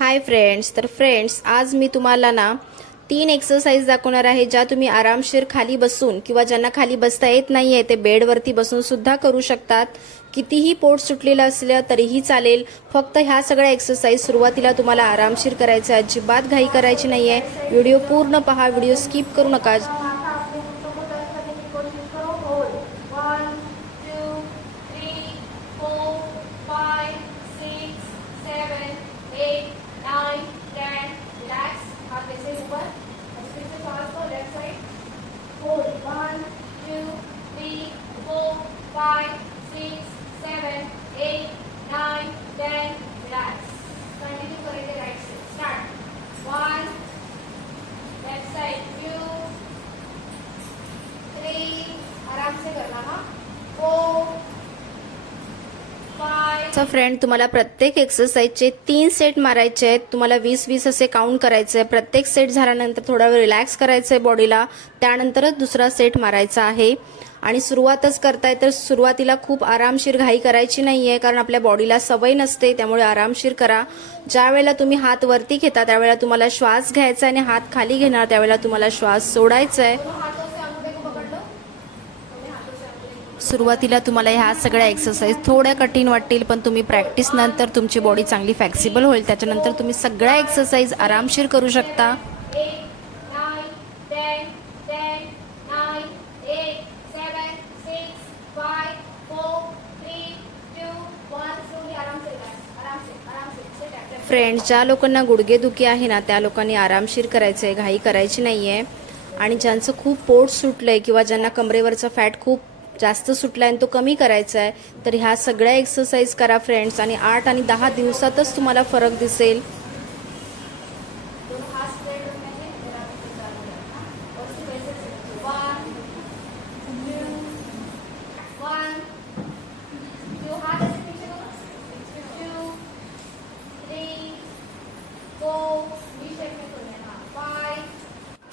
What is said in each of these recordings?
Hi friends तर friends आज मी तुम्हाला ना तीन एक्सरसाइज दाखवणार आहे ज्या तुम्ही आरामशीर खाली बसून किंवा ज्यांना खाली बसता येत नाही आहे ते बेडवरती बसून सुद्धा करू शकतात. कितीही पोट सुटलेलं असलं तरीही चालेल. फक्त ह्या सगळ्या एक्सरसाइज सुरुवातीला तुम्हाला आरामशीर करायचं आहे. अजिबात घाई करायची नाही आहे व्हिडिओ पूर्ण पहा. व्हिडिओ स्किप करू नका. फाइव सो फ्रेंड तुम्हाला प्रत्येक एक्सरसाइजचे तीन सेट मारायचे आहेत. तुम्हाला वीस वीस असे काउंट करायचे आहे प्रत्येक सेट झाल्यानंतर थोडा वेळ रिलॅक्स करायचं आहे बॉडीला त्यानंतरच दुसरा सेट मारायचा आहे. आणि सुरुवातच करताय तर सुरुवातीला खूप आरामशीर घाई करायची नाही आहे कारण आपल्या बॉडीला सवय नसते त्यामुळे आरामशीर करा. ज्या वेळेला तुम्ही हात वरती घेता त्यावेळेला तुम्हाला श्वास घ्यायचा आहे आणि हात खाली घेणार त्यावेळेला तुम्हाला श्वास सोडायचा आहे सुरुवातीला तुम्हाला ह्या सगळ्या एक्सरसाइज थोड्या कठीण वाटतील पण तुम्ही प्रॅक्टिस नंतर तुमची बॉडी चांगली फ्लेक्सिबल होईल. त्याच्यानंतर तुम्ही सगळ्या एक्सरसाइज आरामशीर करू शकता. फ्रेंड फ्रेंड्स ज्या लोकांना गुडघेदुखी आहे ना त्या लोकांनी आरामशीर करायचं आहे घाई करायची नाही आहे आणि ज्यांचं खूप पोट सुटलं आहे किंवा ज्यांना कमरेवरचं फॅट खूप जास्त सुटला आहे आणि तो कमी करायचा आहे तर ह्या सगळ्या एक्सरसाइज करा फ्रेंड्स आणि आठ आणि दहा दिवसातच तुम्हाला फरक दिसेल.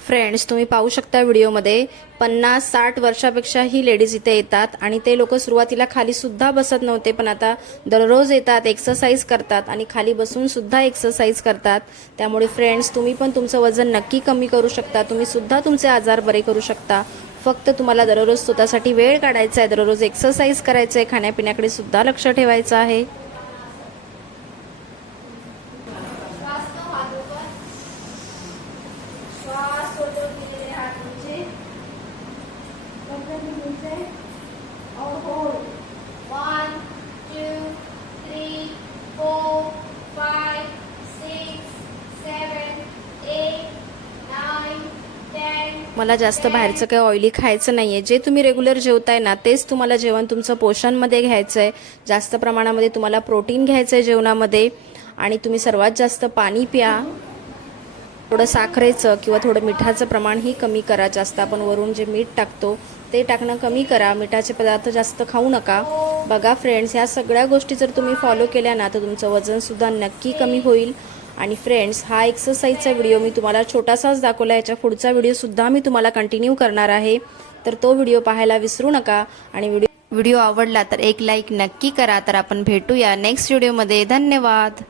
फ्रेंड्स तुम्ही पाहू शकता व्हिडिओमध्ये पन्नास साठ वर्षापेक्षा ही लेडीज इथे येतात आणि ते लोक सुरुवातीला खाली सुद्धा बसत नव्हते पण आता दररोज येतात एक्सरसाइज करतात आणि खाली बसून सुद्धा एक्सरसाइज करतात. त्यामुळे फ्रेंड्स तुम्ही पण तुमचं वजन नक्की कमी करू शकता. तुम्ही सुद्धा तुमचे आजार बरे करू शकता. फक्त तुम्हाला दररोज स्वतःसाठी वेळ काढायचा आहे दररोज एक्सरसाइज करायचं आहे खाण्यापिण्याकडे सुद्धा लक्ष ठेवायचं आहे. फोटो दिलेले धीरे तुमचे नीचे तुमचे नीचे one two three four five six seven eight ten मला जास्त बाहेरचं काही ऑइली खायचं नाही आहे जे तुम्ही रेग्युलर जेवताय ना तेच तुम्हाला जेवण तुमचं पोषणमध्ये घ्यायचं आहे जास्त प्रमाणामध्ये तुम्हाला प्रोटीन घ्यायचं आहे जेवणामध्ये. आणि तुम्ही सर्वात जास्त पाणी प्या. थोडं साखरेचं किंवा थोडं मिठाचं प्रमाणही कमी करा जास्त. आपण वरून जे मीठ टाकतो ते टाकणं कमी करा. मिठाचे पदार्थ जास्त खाऊ नका. बघा फ्रेंड्स ह्या सगळ्या गोष्टी जर तुम्ही फॉलो केल्या ना तर तुमचं वजनसुद्धा नक्की कमी होईल. आणि फ्रेंड्स हा एक्सरसाइजचा व्हिडिओ मी तुम्हाला छोटासाच दाखवला. याच्या पुढचा व्हिडिओसुद्धा मी तुम्हाला कंटिन्यू करणार आहे. तर तो व्हिडिओ पाहायला विसरू नका. आणि व्हिडिओ व्हिडिओ आवडला तर एक लाईक नक्की करा. तर आपण भेटूया नेक्स्ट व्हिडिओमध्ये धन्यवाद.